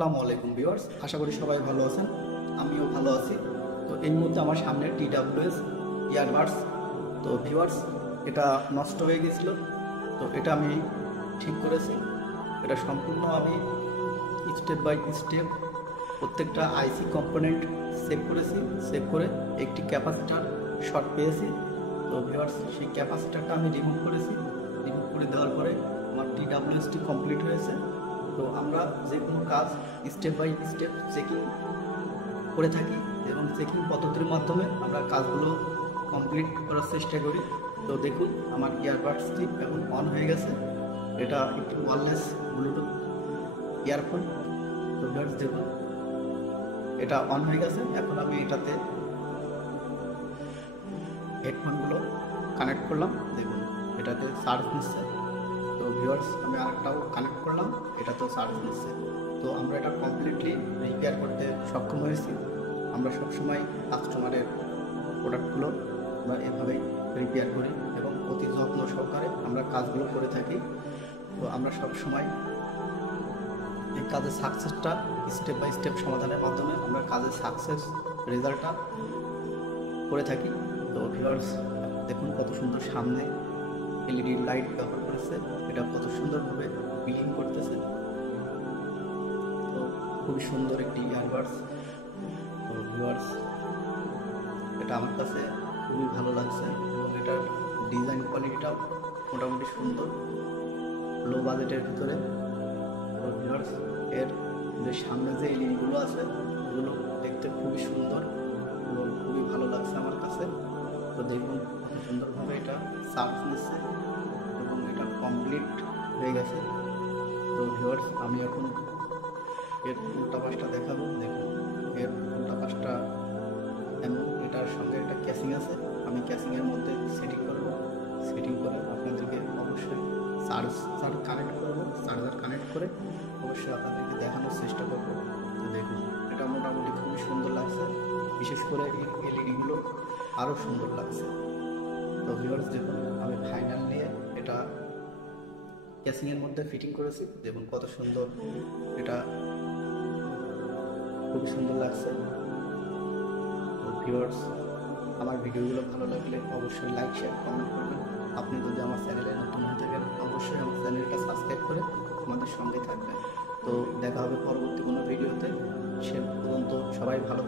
আসসালামু আলাইকুম ভিউয়ার্স, আশা করি সবাই ভালো আছেন। আমিও ভালো আছি। তো এই মুহূর্তে আমার সামনে TWS ইয়ারবাডস। তো ভিউয়ার্স, এটা নষ্ট হয়ে গেছিলো। তো এটা আমি ঠিক করেছি। এটা সম্পূর্ণ আমি স্টেপ বাই স্টেপ প্রত্যেকটা আইসি কম্পোনেন্ট সেভ করেছি। সেভ করে একটি ক্যাপাসিটার শর্ট পেয়েছি। তো ভিউয়ার্স, সেই ক্যাপাসিটারটা আমি রিমুভ করেছি। রিমুভ করে দেওয়ার পরে আমার TWSটি কমপ্লিট হয়েছে। তো আমরা যে কোনো কাজ স্টেপ বাই স্টেপ চেকিং করে থাকি এবং চেকিং পদ্ধতির মাধ্যমে আমরা কাজগুলো কমপ্লিট করার চেষ্টা করি। তো দেখুন, আমার ইয়ারবাডসটি এখন অন হয়ে গেছে। এটা একটি ওয়্যারলেস ব্লুটুথ ইয়ারফোন। তো ভিউয়ার্স দেখুন, এটা অন হয়ে গেছে। এখন আমি এটাতে হেডফোনগুলো কানেক্ট করলাম। দেখুন, এটাতে চার্জ নিচ্ছে। তো ভিউয়ার্স, আমি আরেকটাও কানেক্ট করলাম, এটাতেও চার্জ নিচ্ছে। তো আমরা এটা কমপ্লিটলি রিপেয়ার করতে সক্ষম হয়েছি। আমরা সবসময় কাস্টমারের প্রোডাক্টগুলো আমরা এভাবেই রিপেয়ার করি এবং অতি যত্ন সহকারে আমরা কাজগুলো করে থাকি। তো আমরা সবসময় এই কাজের সাকসেসটা স্টেপ বাই স্টেপ সমাধানের মাধ্যমে আমরা কাজের সাকসেস রেজাল্টটা করে থাকি। তো ভিউয়ার্স দেখুন, কত সুন্দর সামনে এলইডি লাইট ব্যবহার করেছে। এটা কত সুন্দরভাবে বিলিং করতেছে। তো খুবই সুন্দর একটি ইয়ারবাডস। তো ভিউয়ার্স, এটা আমার কাছে খুবই ভালো লাগছে এবং এটার ডিজাইন কোয়ালিটিটাও মোটামুটি সুন্দর, লো বাজেটের ভিতরে। তো ভিউয়ার্স, এর যে সামনে যে এলইডিগুলো আছে এগুলো দেখতে খুবই সুন্দর এবং খুবই ভালো লাগছে আমার কাছে। তো দেখুন, কত সুন্দরভাবে এটা চার্জ নিচ্ছে এবং এটা কমপ্লিট হয়ে গেছে। তো ভিউয়ার্স, আমি এখন এর উল্টা পাশটা দেখাবো। দেখুন, এর উল্টা পাশটা এমন, এটার সঙ্গে একটা ক্যাসিং আছে। আমি ক্যাসিংয়ের মধ্যে সেটিং করব। সেটিং করে আপনাদেরকে অবশ্যই চার্জার কানেক্ট করব। চার্জার কানেক্ট করে অবশ্যই আপনাদেরকে দেখানোর চেষ্টা করব। তো দেখুন, এটা মোটামুটি খুবই সুন্দর লাগছে। বিশেষ করে এই এলইডিগুলো আরও সুন্দর লাগছে। তো ভিউয়ার্স দেখুন, আমি ফাইনাল নিয়ে এটা ক্যাসিংয়ের মধ্যে ফিটিং করেছি। দেখুন কত সুন্দর, এটা খুবই সুন্দর লাগছে। তো ভিউয়ার্স, আমার ভিডিওগুলো ভালো লাগলে অবশ্যই লাইক, শেয়ার, কমেন্ট করবেন। আপনি যদি আমার চ্যানেলে নতুন হয়ে থাকেন অবশ্যই আমার চ্যানেলটা সাবস্ক্রাইব করে আমাদের সঙ্গে থাকবেন। তো দেখা হবে পরবর্তী কোনো ভিডিওতে। সে পর্যন্ত সবাই ভালো থাকবেন।